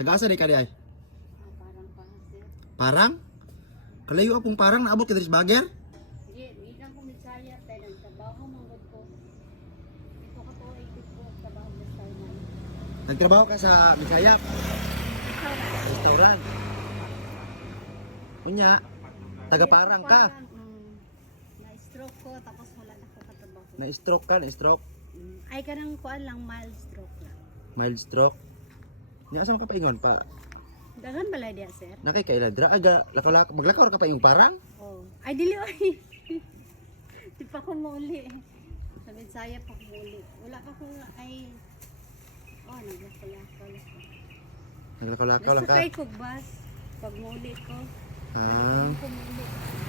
Taga-asa di ka di ay? Parang pa sir. Parang? Kalayo apong parang naabot ka diri sa Baguer? Sige, ilang ko misaya tayo ng trabaho manggod ko. Ito ka po ay ko trabaho sa Taiwan. Nagtrabaho ka sa Bisaya? Restaurant. Kunya, taga Parang ka. Na-stroke ko tapos wala na ko katrabaho. Na-stroke ka, na-stroke. Ay kanang kuan lang mild stroke lang. Mild stroke. Nya asa man ka paingon pa? Dagan balay dia sir. Nakay kailadra aga lakalak maglakaw ka pa yung parang? Oh. Ay dili ay. Di pa ko muli. Sa Bisaya pa ko muli. Wala pa ko ay naglakaw-lakaw lang. Naglakaw lang ka. Nasakay ko bus. Pag muli ko. Ah. Ko muli.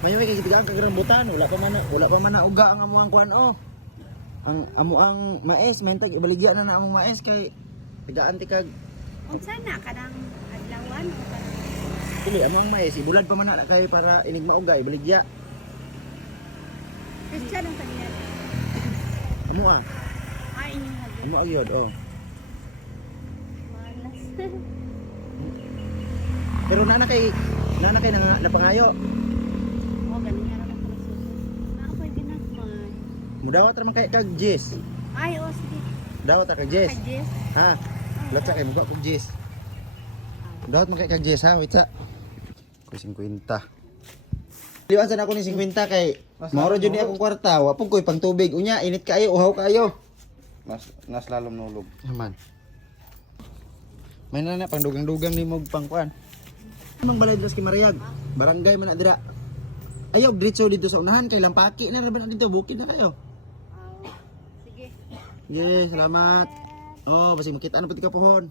Mayo kay kitigaan ka rambutan, wala pa man na uga ang amuang kuan oh. Ang amuang maes, mentag ibaligya na among maes kay tigaan ti kag Unsa na kanang adlawan o kanang dili amuang maes ibulad pa man na kay para inig mauga ibaligya. Christian ang kanila. Amo ah. Ay inyong hagit. Amo agyod oh. Malas. Pero nana kay napangayo. Oh, ganun nga naman pala susunod. Naakoy ginagmay. Mudawat ra man kay kag Jess. Ay, oh, sige. Dawat ra kag Jess. Kay Jess. Ha. Latsa kay muga kag Jess. Dawat man kay kag Jess ha, wait sa. Ko 50. Liwan sa ako ni 50 kay mauro jud ni akong kwarta, wa pug koy pang tubig. Unya init kaayo, uhaw kaayo. Nas lalom nulog. Naman. May na pang dugang-dugang ni mog pangkuan. Anong balay dito sa Kimarayag? Barangay man na dira. Ayaw, diretso dito sa unahan kay lampaki na rabi na dito, bukid na kayo. Sige. Yes, salamat. Oh, basi makita ano pati ka pohon.